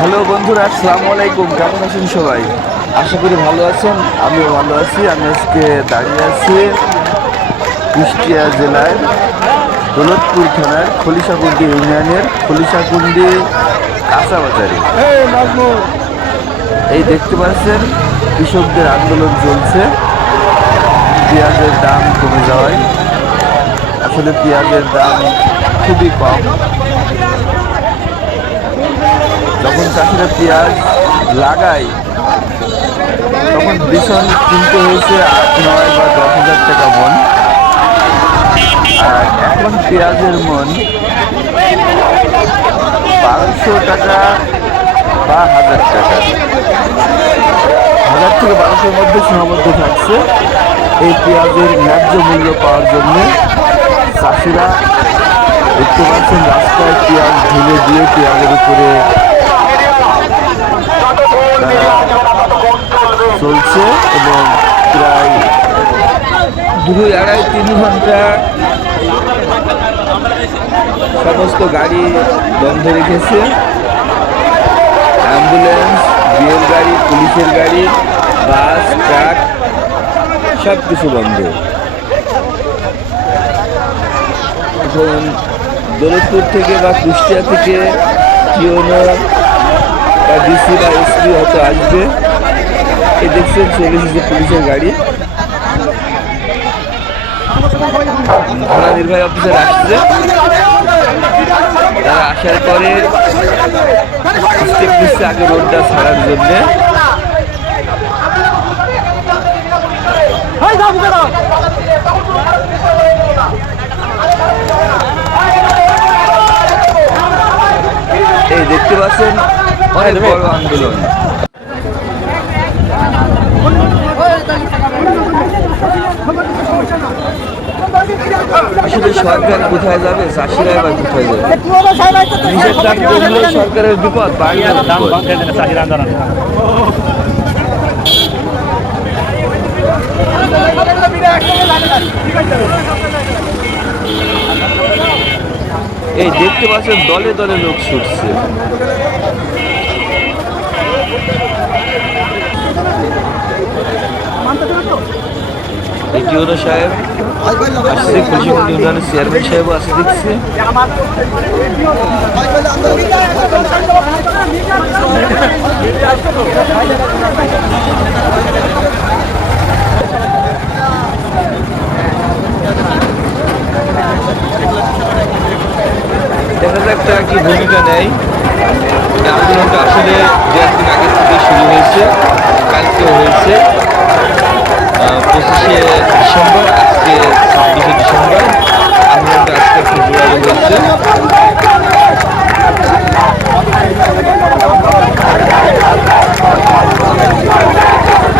Hello বন্ধুরা, আসসালামু আলাইকুম। কেমন আছেন সবাই? আশা করি ভালো আছেন। আমিও ভালো আছি। আমি আজকে দাঁড়িয়ে আছি কুষ্টিয়া জেলার দৌলতপুর থানার খলিশাকুন্ডি ইউনিয়নের খলিশাকুন্ডি কাঁচা বাজারে। এই দেখতে পাচ্ছেন কৃষকদের আন্দোলন চলছে পেঁয়াজের দাম কমে যাওয়ায়। আসলে পেঁয়াজের দাম খুবই কম। যখন চাষিরা পেঁয়াজ লাগায় তখন ভীষণ কিনতে হয়েছে 8, 9 বা 10,000 টাকা মন। আর এখন পেঁয়াজের মন 1200 টাকা বা 1000 টাকা, 1000 থেকে 1200-র মধ্যে সীমাবদ্ধ থাকছে। এই পেঁয়াজের ন্যায্য মূল্য পাওয়ার জন্য চাষিরা দেখতে পাচ্ছেন রাস্তায় পেঁয়াজ ঢেলে দিয়ে পেঁয়াজের উপরে চলছে এবং প্রায় 2, 2.5, 3 ঘন্টা সমস্ত গাড়ি বন্ধ রেখেছে। অ্যাম্বুলেন্স, বিয়ের গাড়ি, পুলিশের গাড়ি, বাস, ট্রাক সব কিছু বন্ধ। এখন দৌলতপুর থেকে বা কুষ্টিয়া থেকে কিওনো বা ডিসি বা এসপি হয়তো আসবে। এই দেখছেন চলে এসেছে পুলিশের গাড়ি। থানা নির্বাহী অফিসার আসছে। তারা আসার পরে স্টেপ নিচ্ছে আগে রোডটা ছাড়ার জন্যে। এই দেখতে পাচ্ছেন অনেক বড় আন্দোলন। আসলে সরকার কোথায় যাবে, চাষিরা এবার কোথায় যাবে? নিজের দাম কমলে সরকারের বিপদ, বাড়ির এই দেখতে পাচ্ছেন দলে দলে লোক ছুটছে। কিওনো সাহেব আসছে, খলিশাকুন্ডি ইউনিয়নের চেয়ারম্যান সাহেবও আসছে দেখছি। দেখা যাক তারা কি ভূমিকা নেয়। আন্দোলনটা আসলে 1.5 দিন আগে থেকে শুরু হয়েছে, কালকেও হয়েছে। 25শে ডিসেম্বর, আজকে 26শে ডিসেম্বর। আন্দোলনটা আজকে একটু জোরালো হয়েছে।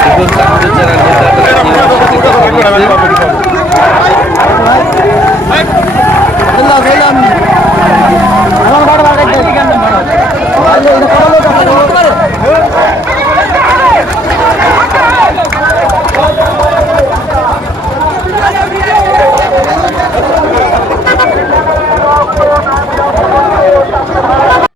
দেখুন চাকরির যারা নেতা তারা সাথে কথা বলছে।